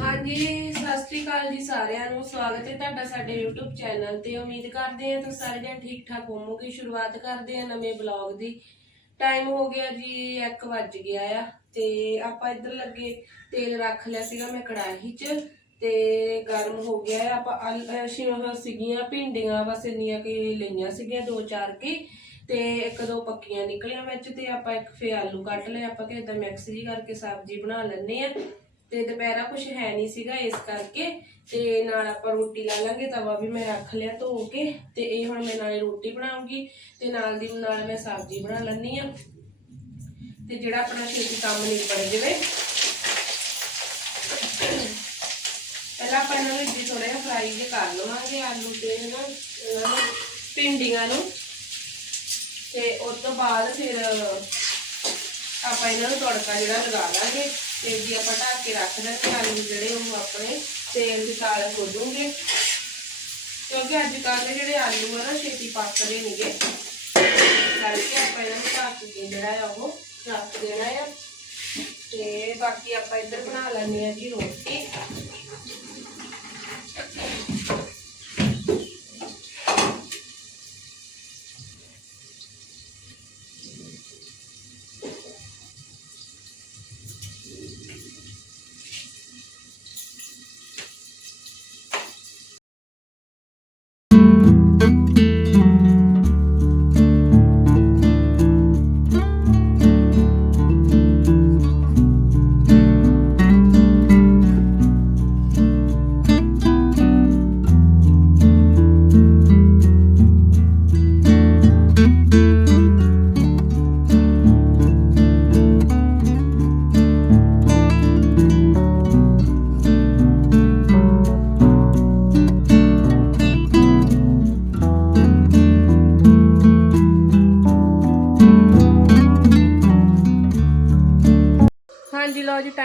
ਹਾਂਜੀ, ਸਤਿ ਸ੍ਰੀ ਅਕਾਲ ਜੀ ਸਾਰਿਆਂ ਨੂੰ। ਸਵਾਗਤ ਹੈ ਤੁਹਾਡਾ ਸਾਡੇ YouTube ਚੈਨਲ ਤੇ। ਉਮੀਦ ਕਰਦੇ ਹਾਂ ਤੁਸੀਂ ਸਾਰੇ ਜਣ ਠੀਕ ਠਾਕ ਹੋਵੋਗੇ। ਸ਼ੁਰੂਆਤ ਕਰਦੇ ਹਾਂ ਨਵੇਂ ਬਲੌਗ ਦੀ। ਟਾਈਮ ਹੋ ਗਿਆ ਜੀ 1 ਵੱਜ ਗਿਆ ਆ। ਤੇ ਆਪਾਂ ਇੱਧਰ ਲੱਗੇ, ਤੇਲ ਰੱਖ ਲਿਆ ਸੀਗਾ ਮੈਂ ਕੜਾਹੀ 'ਚ। ਤੇ ਗਰਮ ਹੋ ਗਿਆ ਆ। ਆਪਾਂ ਆਲ- ਸੀਗੀਆਂ, ਭਿੰਡੀਆਂ ਬਸ ਇੰਨੀਆਂ ਕਿ ਲਈਆਂ ਸੀਗੀਆਂ, ਦੋ ਚਾਰ ਕੇ। ਤੇ ਇੱਕ ਦੋ ਪੱਕੀਆਂ ਨਿਕਲੀਆਂ ਵਿੱਚ ਤੇ ਆਪਾਂ ਇੱਕ ਫੇ ਆਲੂ ਕੱਢ ਲਏ। ਆਪਾਂ ਕਿ ਇਦਾਂ ਮਿਕਸ ਜੀ ਕਰਕੇ ਸਬਜ਼ੀ ਬਣਾ ਲੈਣੇ ਆ ਤੇ ਦੁਪਹਿਰਾ ਕੁਝ ਹੈ ਨਹੀਂ ਸੀਗਾ ਇਸ ਕਰਕੇ ਤੇ ਨਾਲ ਆਪਾਂ ਰੋਟੀ ਲਾ ਲਾਂਗੇ, ਤਵਾ ਵੀ ਮੈਂ ਰੱਖ ਲਿਆ ਧੋ ਕੇ ਤੇ ਇਹ ਹੁਣ ਮੈਂ ਨਾਲੇ ਰੋਟੀ ਬਣਾਉਂਗੀ ਤੇ ਨਾਲ ਦੀ ਨਾਲ ਮੈਂ ਸਬਜ਼ੀ ਬਣਾ ਲੈਣੀ ਆ ਤੇ ਜਿਹੜਾ ਆਪਣਾ ਛੇਤੀ ਕੰਮ ਨਿਬੜ ਜਾਵੇ। ਪਹਿਲਾਂ ਆਪਾਂ ਇਹਨਾਂ ਨੂੰ ਜੀ ਥੋੜਾ ਜਿਹਾ ਫਰਾਈ ਜੇ ਕਰ ਲਵਾਂਗੇ ਆਲੂ ਤੇ ਨਾ, ਇਹਨਾਂ ਨੂੰ ਭਿੰਡੀਆਂ ਨੂੰ ਤੇ ਉਸ ਤੋਂ ਬਾਅਦ ਫਿਰ ਆਪਾਂ ਇਹਨਾਂ ਨੂੰ ਤੜਕਾ ਜਿਹੜਾ ਲਗਾ ਲਾਂਗੇ। ਤੇ ਜੀ ਆਪਾਂ ਢੱਕ ਕੇ ਰੱਖ ਦਾਂਗੇ ਆਲੂ ਜਿਹੜੇ ਉਹ ਆਪਣੇ ਤੇਲ ਦੀ ਨਾਲ ਹੋ ਕਿਉਂਕਿ ਅੱਜ ਕੱਲ੍ਹ ਦੇ ਜਿਹੜੇ ਆਲੂ ਆ ਨਾ, ਛੇਤੀ ਪੱਕਦੇ ਨਹੀਂਗੇ ਕਰਕੇ ਆਪਾਂ ਇਹਨਾਂ ਨੂੰ ਢੱਕ ਕੇ ਜਿਹੜਾ ਆ ਉਹ ਰੱਖ ਦੇਣਾ ਆ। ਤੇ ਬਾਕੀ ਆਪਾਂ ਇੱਧਰ ਬਣਾ ਲੈਂਦੇ ਆ ਜੀ ਰੋਟੀ।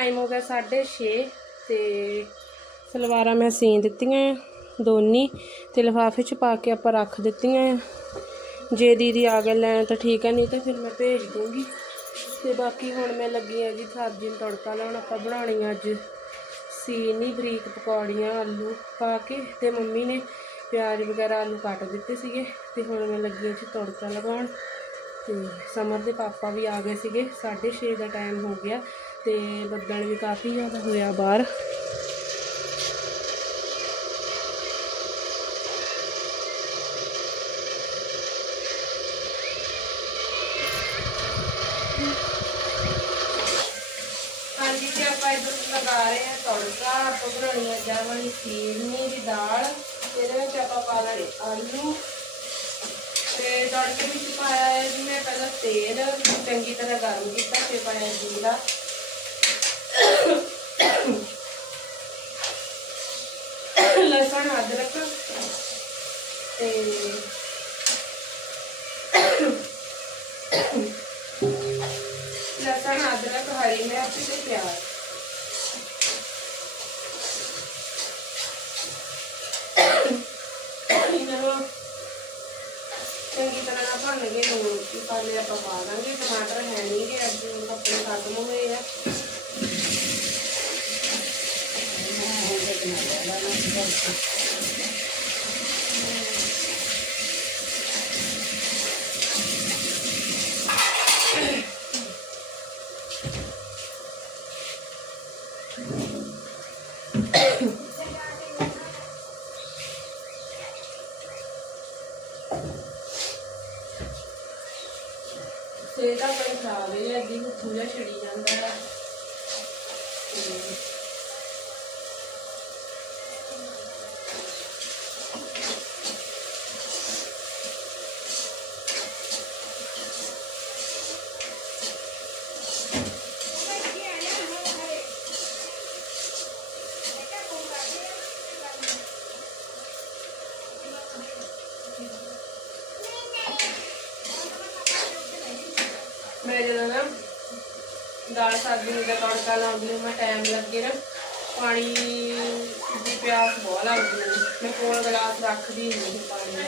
ਟਾਈਮ ਹੋ ਗਿਆ 6:30 ਤੇ ਸਲਵਾਰਾਂ ਮੈਂ ਸੀਨ ਦਿੱਤੀਆਂ ਦੋਨੀ ਤੇ ਲਿਫਾਫੇ 'ਚ ਪਾ ਕੇ ਆਪਾਂ ਰੱਖ ਦਿੱਤੀਆਂ ਆ। ਜੇ ਦੀਦੀ ਆ ਗਏ ਲੈਣ ਤਾਂ ਠੀਕ ਹੈ ਨਹੀਂ ਤਾਂ ਫਿਰ ਮੈਂ ਭੇਜ ਦੂੰਗੀ। ਤੇ ਬਾਕੀ ਹੁਣ ਮੈਂ ਲੱਗੀ ਆ ਜੀ ਸਬਜ਼ੀ ਨੂੰ ਤੜਕਾ ਲਾਉਣ, ਆਪਾਂ ਬਣਾਉਣੀ ਅੱਜ ਸੀਨੀ ਬਰੀਕ ਪਕੌੜੀਆਂ, ਆਲੂ ਪਾ ਕੇ ਤੇ ਮੰਮੀ ਨੇ ਪਿਆਜ਼ ਵਗੈਰਾ ਆਲੂ ਕੱਟ ਦਿੱਤੇ ਸੀਗੇ ਤੇ ਹੁਣ ਮੈਂ ਲੱਗੀ ਆ ਜੀ ਤੜਕਾ ਲਗਾਉਣ। ਤੇ ਸਮਰ ਦੇ ਪਾਪਾ ਵੀ ਆ ਗਏ ਸੀਗੇ 6:30 ਦਾ ਟਾਈਮ ਹੋ ਗਿਆ। ਤੇ ਬੱਦਲ ਵੀ ਕਾਫੀ ਜ਼ਿਆਦਾ ਹੋਇਆ ਬਾਹਰ। ਹਾਂਜੀ ਜੀ ਆਪਾਂ ਇਧਰ ਲਗਾ ਰਹੇ ਹਾਂ ਤੜਕਾ ਆਪਾਂ ਬਣਾਉਣੀ ਆ ਜਾਂ ਵਾਲੀ ਸੀਰਨੀ ਦੀ ਦਾਲ, ਇਹਦੇ ਵਿੱਚ ਆਪਾਂ ਪਾ ਲਾਂਗੇ ਆਲੂ। ਤੇ ਤੜਕੇ ਵਿੱਚ ਪਾਇਆ ਹੈ ਜੀ ਮੈਂ ਪਹਿਲਾਂ ਤੇਲ ਚੰਗੀ ਤਰ੍ਹਾਂ ਗਰਮ ਕੀਤਾ, ਫਿਰ ਪਾਇਆ ਜੀਰਾ। ਲਸਣ, ਅਦਰਕ ਤੇ ਲਸਣ, ਅਦਰਕ, ਹਰੀ ਮਿਰਚ ਤੇ ਪਿਆਜ਼। ਇਹਨਾਂ ਨੂੰ ਚੰਗੀ ਤਰ੍ਹਾਂ ਨਾਲ ਭੰਨ ਕੇ ਲੂਣ ਮਸਾਲੇ ਆਪਾਂ ਪਾ ਦਾਂਗੇ। ਟਮਾਟਰ ਹੈ ਨਹੀਂ ਗੇ, ਅੱਜ ਕੱਪੜੇ ਖਤਮ ਹੋਏ ਆ। ਸਿਹਤ ਆਪਣੀ ਖਰਾਬ ਹੈ ਅੱਗੇ ਹੁੱਥੂ ਜਿਹਾ ਛਿੜੀ ਜਾਂਦਾ ਹੈ ਤੇ ਮੈਂ ਜਦੋਂ ਨਾ ਦਾਲ ਸਬਜ਼ੀ ਦਾ ਤੜਕਾ ਲਾਉਂਦੀ ਹਾਂ ਮੈਂ ਟਾਈਮ ਲੱਗੇ ਨਾ ਪਾਣੀ ਦੀ ਪਿਆਸ ਬਹੁਤ ਲੱਗਦੀ ਹੈ ਮੈਂ ਕੋਲ ਗਲਾਸ ਰੱਖਦੀ ਨਹੀਂ ਪਾਣੀ ਦਾ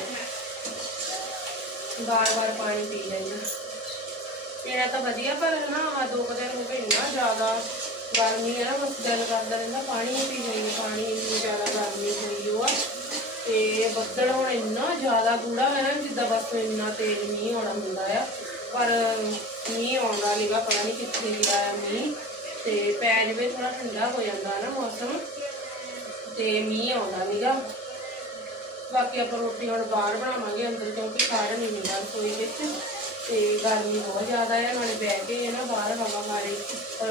ਬਾਰ-ਬਾਰ ਪਾਣੀ ਪੀ ਲੈਂਦੀ ਪੀਣਾ ਤਾਂ ਵਧੀਆ ਪਰ ਨਾ ਆ ਦੋ ਕੁ ਦਿਨ ਹੋ ਗਏ ਇੰਨਾ ਜ਼ਿਆਦਾ ਗਰਮੀ ਆ ਨਾ ਬਸ ਦਿਲ ਕਰਦਾ ਰਹਿੰਦਾ ਪਾਣੀ ਹੀ ਪੀ ਲਈਏ ਪਾਣੀ ਇੰਨੀ ਜ਼ਿਆਦਾ ਗਰਮੀ ਹੋਈ ਉਹ ਆ ਤੇ ਬੱਦਲ ਹੁਣ ਇੰਨਾ ਜ਼ਿਆਦਾ ਗੂੜਾ ਹੋਇਆ ਨਾ ਜਿੱਦਾਂ ਬਸ ਇੰਨਾ ਤੇਜ਼ ਮੀਂਹ ਆਉਣਾ ਹੁੰਦਾ ਆ ਪਰ ਮੀਂਹ ਆਉਂਦਾ ਨੀਗਾ ਪਤਾ ਨਹੀਂ ਕਿੱਥੇ ਗਿਆ ਆ ਮੀਂਹ। ਤੇ ਪੈ ਜਵੇ ਥੋੜਾ ਠੰਡਾ ਹੋ ਜਾਂਦਾ ਨਾ ਮੌਸਮ। ਤੇ ਮੀਂਹ ਆਉਂਦਾ ਨੀਗਾ ਬਾਕੀ ਆਪਾਂ ਰੋਟੀ ਹੁਣ ਬਾਹਰ ਬਣਾਵਾਂਗੇ ਅੰਦਰ, ਕਿਉਂਕਿ ਸਾਰਾ ਨਹੀਂ ਮਿਲਦਾ ਰਸੋਈ ਵਿੱਚ। ਤੇ ਗਰਮੀ ਬਹੁਤ ਜ਼ਿਆਦਾ ਹੈ ਨਾਲੇ ਬਹਿ ਕੇ ਨਾ ਬਾਹਰ ਹਵਾ ਮਾਰੇ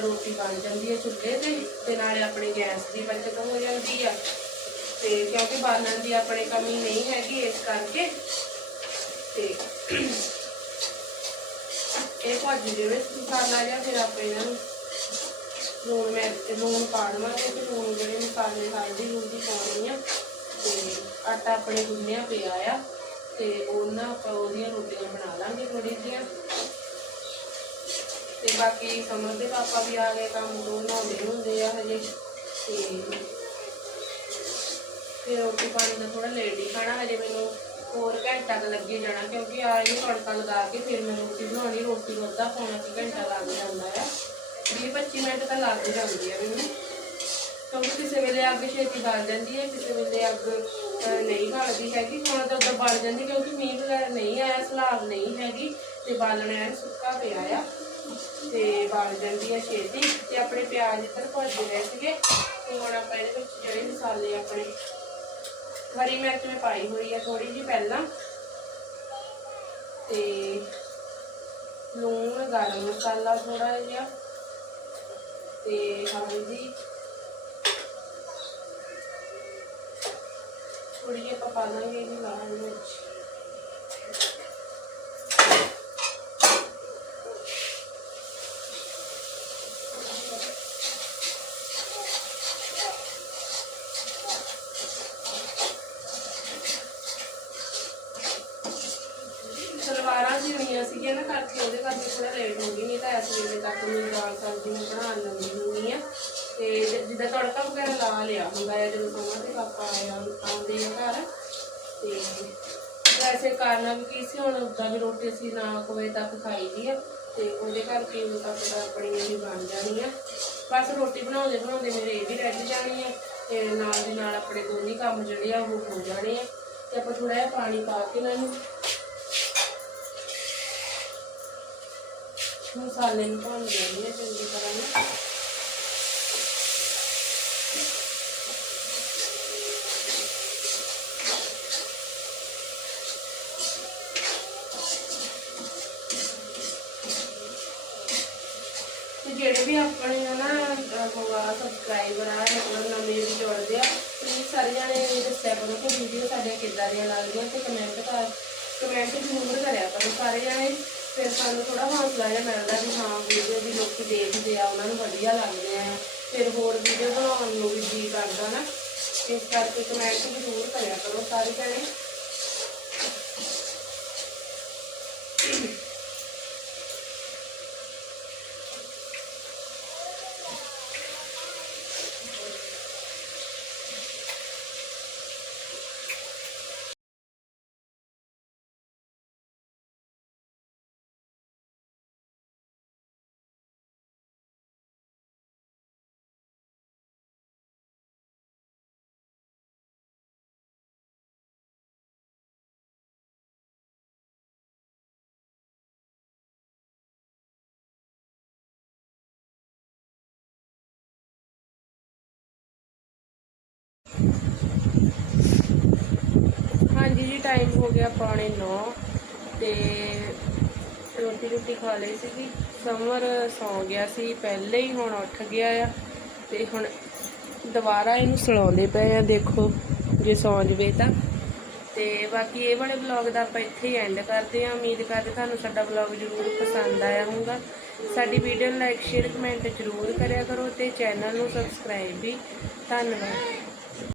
ਰੋਟੀ ਬਣ ਜਾਂਦੀ ਹੈ ਚੁੱਲ੍ਹੇ ਤੇ ਤੇ ਨਾਲੇ ਆਪਣੇ ਗੈਸ ਦੀ ਬਚਤ ਹੋ ਜਾਂਦੀ ਆ। ਤੇ ਕਿਉਂਕਿ ਬਾਲਣ ਦੀ ਆਪਣੇ ਕਮੀ ਨਹੀਂ ਹੈਗੀ ਇਸ ਕਰਕੇ। ਤੇ ਇਹ ਭਾਜੀ ਦੇ ਵਿੱਚ ਮਸਾਲਾ ਜਿਹਾ ਫਿਰ ਆਪਾਂ ਇਹਨਾਂ ਨੂੰ ਲੂਣ ਮੈਂ ਲੂਣ ਪਾ ਦੇਵਾਂਗੇ ਤੇ ਲੂਣ ਜਿਹੜੇ ਮਸਾਲੇ ਹਲਦੀ ਹੁਲਦੀ ਪਾਉਣੀ ਆ ਤੇ ਆਟਾ ਆਪਣੇ ਗੁੰਨਿਆ ਪਿਆ ਆ ਤੇ ਉਹਨਾਂ ਆਪਾਂ ਉਹਦੀਆਂ ਰੋਟੀਆਂ ਬਣਾ ਲਾਂਗੇ ਥੋੜੀ ਜਿਹੀਆਂ। ਤੇ ਬਾਕੀ ਸਮਰ ਦੇ ਪਾਪਾ ਵੀ ਆ ਗਏ ਕੰਮ ਤੋਂ ਨਹਾਉਂਦੇ ਹੁੰਦੇ ਆ ਹਜੇ ਤੇ ਫਿਰ ਰੋਟੀ ਪਾਣੀ ਦਾ ਥੋੜਾ ਲੇਟ ਹੀ ਖਾਣਾ ਹਜੇ ਮੈਨੂੰ। ਹੋਰ ਘੰਟਾ ਕੁ ਲੱਗੇ ਜਾਣਾ ਕਿਉਂਕਿ ਆ ਇਹ ਤੜਕਾ ਲਗਾ ਕੇ ਫਿਰ ਮੈਂ ਰੋਟੀ ਬਣਾਉਣੀ, ਰੋਟੀ ਨੂੰ ਅੱਧਾ ਪੌਣਾ ਕੁ ਘੰਟਾ ਲੱਗ ਜਾਂਦਾ ਆ 20 25 ਮਿੰਟ ਤਾਂ ਲੱਗ ਜਾਂਦੀ ਆ ਮੈਨੂੰ। ਕਿਉਂਕਿ ਕਿਸੇ ਵੇਲੇ ਅੱਗ ਛੇਤੀ ਬਲ ਜਾਂਦੀ ਹੈ, ਕਿਸੇ ਵੇਲੇ ਅੱਗ ਨਹੀਂ ਬਲਦੀ ਹੈਗੀ ਹੁਣ ਤਾਂ ਉਦੋਂ ਬਲ ਜਾਂਦੀ ਕਿਉਂਕਿ ਮੀਂਹ ਵਗੈਰਾ ਨਹੀਂ ਆਇਆ, ਸਲਾਬ ਨਹੀਂ ਹੈਗੀ ਤੇ ਬਾਲਣ ਐਨ ਸੁੱਕਾ ਪਿਆ ਆ। ਤੇ ਬਲ ਜਾਂਦੀ ਹੈ ਛੇਤੀ ਤੇ ਆਪਣੇ ਪਿਆਜ਼ ਇੱਧਰ ਭੁੱਜਦੇ ਰਹੇ ਸੀਗੇ। ਤੇ ਹੁਣ ਆਪਾਂ ਇਹਦੇ ਵਿੱਚ ਜਿਹੜੇ ਮਸਾਲੇ ਆਪਣੇ ਹਰੀ ਮਿਰਚ ਮੈਂ ਪਾਈ ਹੋਈ ਆ ਥੋੜੀ ਜਿਹੀ ਪਹਿਲਾਂ। ਤੇ ਲੂਣ, ਗਰਮ ਮਸਾਲਾ ਥੋੜਾ ਜਿਹਾ ਤੇ ਹਲਦੀ। ਥੋੜੀ ਜਿਹੀ ਆਪਾਂ ਪਾ ਦਾਂਗੇ ਇਹਦੀ ਲਾਲ ਮਿਰਚ ਸਲਵਾਰਾਂ ਸੀ ਹੋਈਆਂ ਸੀਗੀਆਂ ਉਹਦੇ ਕਰਕੇ ਥੋੜਾ ਲੇਟ ਹੋ ਗਈ ਨਹੀਂ ਤਾਂ ਇਸ ਵੇਲੇ ਤੱਕ ਮੈਂ ਦਾਲ ਸਬਜ਼ੀ ਨੂੰ ਬਣਾਉਣ ਲੱਗੀ ਹੁੰਦੀ ਆ। ਤੇ ਜਿੱਦਾਂ ਤੜਕਾ ਵਗੈਰਾ ਲਾ ਲਿਆ ਹੁੰਦਾ ਹੈ ਜਦੋਂ ਸਮਾਂ ਤੇ ਪਾਪਾ ਆਇਆ ਆਉਂਦੇ ਆ ਘਰ। ਤੇ ਵੈਸੇ ਕਰਨਾ ਵੀ ਕੀ ਸੀ, ਹੁਣ ਉਦਾਂ ਵੀ ਰੋਟੀ ਅਸੀਂ ਨਾ ਕੁ ਵਜੇ ਤੱਕ ਖਾਈ ਦੀ ਆ। ਤੇ ਉਹਦੇ ਕਰਕੇ ਉਦੋਂ ਤੱਕ ਤਾਂ ਆਪਣੀ ਇਹ ਬਣ ਜਾਣੀ ਆ ਬਸ ਰੋਟੀ ਬਣਾਉਂਦੇ ਬਣਾਉਂਦੇ ਮੇਰੇ ਇਹ ਵੀ ਰਹਿ ਜਾਣੀ ਆ। ਤੇ ਨਾਲ ਦੀ ਨਾਲ ਆਪਣੇ ਦੋਨੇ ਕੰਮ ਜਿਹੜੇ ਆ, ਉਹ ਹੋ ਜਾਣੇ ਆ। ਤੇ ਆਪਾਂ ਥੋੜਾ ਜਿਹਾ ਪਾਣੀ ਪਾ ਕੇ ਇਹਨਾਂ ਨੂੰ ਮਸਾਲੇ ਨੂੰ ਭੁੰਨ ਲੈਂਦੇ ਆ ਚੰਗੀ ਤਰ੍ਹਾਂ ਨਾ ਤੇ ਜਿਹੜੇ ਵੀ ਆਪਣੇ ਨਾ ਹੋਗਾ ਸਬਸਕ੍ਰਾਈਬਰ ਆ ਮਤਲਬ ਨਵੇਂ ਵੀ ਜੁੜਦੇ ਆ ਪਲੀਜ਼ ਸਾਰੇ ਜਾਣੇ ਦੱਸਿਆ ਕਰੋ ਕਿ ਵੀਡੀਓ ਸਾਡੇ ਕਿੱਦਾਂ ਦੀਆਂ ਲੱਗਦੀਆਂ ਤੇ ਕਮੈਂਟ ਕਰ ਕਮੈਂਟ ਜ਼ਰੂਰ ਕਰਿਆ ਕਰੋ, ਸਾਰੇ ਜਾਣੇ। ਫਿਰ ਸਾਨੂੰ ਥੋੜਾ ਹੌਸਲਾ ਜਿਹਾ ਮਿਲਦਾ ਵੀ ਹਾਂ ਵੀਡੀਓ ਵੀ ਲੋਕ ਦੇਖਦੇ ਆ, ਉਹਨਾਂ ਨੂੰ ਵਧੀਆ ਲੱਗਦੇ ਆ। ਫਿਰ ਹੋਰ ਵੀਡੀਓ ਬਣਾਉਣ ਨੂੰ ਵੀ ਜੀ ਕਰਦਾ ਨਾ। ਇਸ ਕਰਕੇ ਕਮੈਂਟ ਜ਼ਰੂਰ ਕਰਿਆ ਕਰੋ ਸਾਰੇ ਜਾਣੇ। ਹਾਂਜੀ ਜੀ ਟਾਈਮ ਹੋ ਗਿਆ ਪੌਣੇ 9 ਤੇ ਰੋਟੀ ਰੋਟੀ ਖਾ ਲਈ ਸੀਗੀ। ਸਮਰ ਸੌਂ ਗਿਆ ਸੀ, ਪਹਿਲੇ ਹੀ ਹੁਣ ਉੱਠ ਗਿਆ ਆ ਤੇ ਹੁਣ ਦੁਬਾਰਾ ਇਹਨੂੰ ਸੁਲਾਉਂਦੇ ਪਏ ਆ, ਦੇਖੋ ਜੇ ਸੌਂ ਜਵੇ ਤਾਂ। ਤੇ ਬਾਕੀ ਇਹ ਵਾਲੇ ਵਲੌਗ ਦਾ ਆਪਾਂ ਇੱਥੇ ਹੀ ਐਂਡ ਕਰਦੇ ਆ। ਉਮੀਦ ਕਰਦੇ ਤੁਹਾਨੂੰ ਸਾਡਾ ਵਲੌਗ ਜ਼ਰੂਰ ਪਸੰਦ ਆਇਆ ਹੋਊਗਾ। ਸਾਡੀ ਵੀਡੀਓ ਨੂੰ ਲਾਈਕ ਸ਼ੇਅਰ ਕਮੈਂਟ ਜ਼ਰੂਰ ਕਰਿਆ ਕਰੋ ਤੇ ਚੈਨਲ ਨੂੰ ਸਬਸਕ੍ਰਾਈਬ ਵੀ। ਧੰਨਵਾਦ।